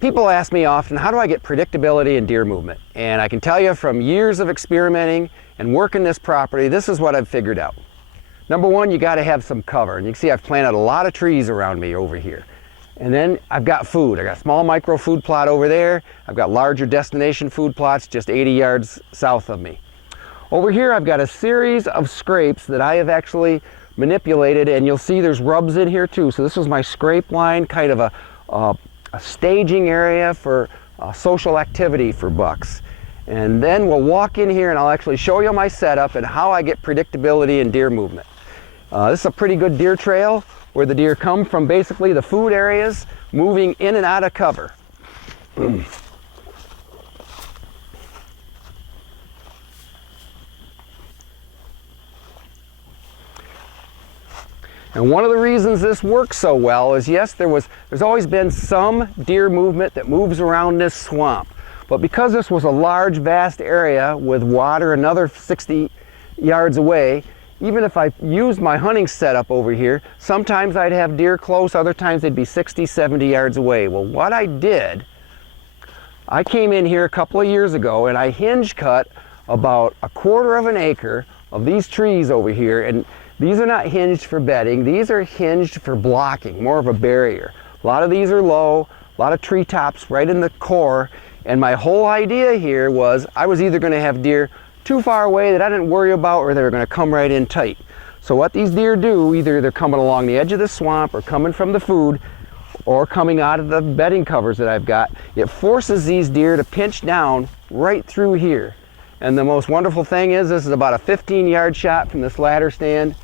People ask me often, how do I get predictability in deer movement? And I can tell you from years of experimenting and working this property, this is what I've figured out. Number one, you got to have some cover. And you can see I've planted a lot of trees around me over here. And then I've got food. I got a small micro food plot over there. I've got larger destination food plots just 80 yards south of me. Over here I've got a series of scrapes that I have actually manipulated, and you'll see there's rubs in here too. So this is my scrape line, kind of a staging area for social activity for bucks. And then we'll walk in here and I'll actually show you my setup and how I get predictability in deer movement. This is a pretty good deer trail where the deer come from basically the food areas, moving in and out of cover. And one of the reasons this works so well is, yes, there's always been some deer movement that moves around this swamp. But because this was a large, vast area with water another 60 yards away, even if I used my hunting setup over here, sometimes I'd have deer close, other times they'd be 60, 70 yards away. Well, what I did, I came in here a couple of years ago and I hinge cut about 1/4 of an acre of these trees over here, and these are not hinged for bedding, these are hinged for blocking, more of a barrier. A lot of these are low, a lot of treetops right in the core, and my whole idea here was I was either going to have deer too far away that I didn't worry about, or they were going to come right in tight. So what these deer do, either they're coming along the edge of the swamp or coming from the food or coming out of the bedding covers that I've got, it forces these deer to pinch down right through here. And the most wonderful thing is this is about a 15-yard shot from this ladder stand.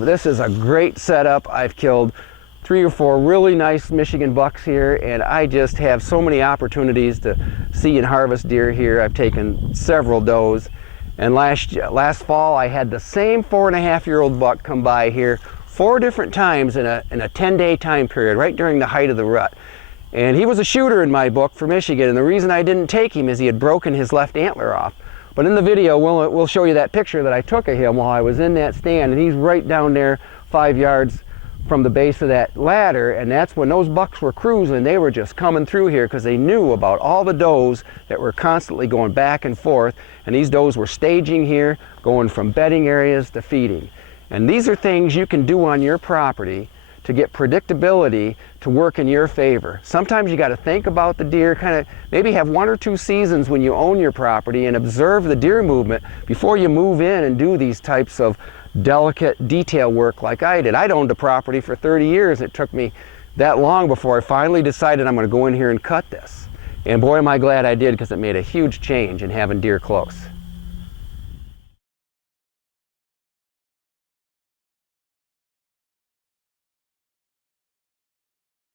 This is a great setup. I've killed 3 or 4 really nice Michigan bucks here, and I just have so many opportunities to see and harvest deer here. I've taken several does, and last fall I had the same 4.5-year-old buck come by here 4 different times in a 10-day time period, right during the height of the rut. And he was a shooter in my book for Michigan, and the reason I didn't take him is he had broken his left antler off. But in the video, we'll show you that picture that I took of him while I was in that stand, and he's right down there 5 yards from the base of that ladder, and that's when those bucks were cruising. They were just coming through here because they knew about all the does that were constantly going back and forth, and these does were staging here, going from bedding areas to feeding. And these are things you can do on your property to get predictability to work in your favor. Sometimes you got to think about the deer, kind of maybe have 1 or 2 seasons when you own your property and observe the deer movement before you move in and do these types of delicate detail work like I did. I'd owned the property for 30 years. It took me that long before I finally decided I'm going to go in here and cut this. And boy, am I glad I did, because it made a huge change in having deer close.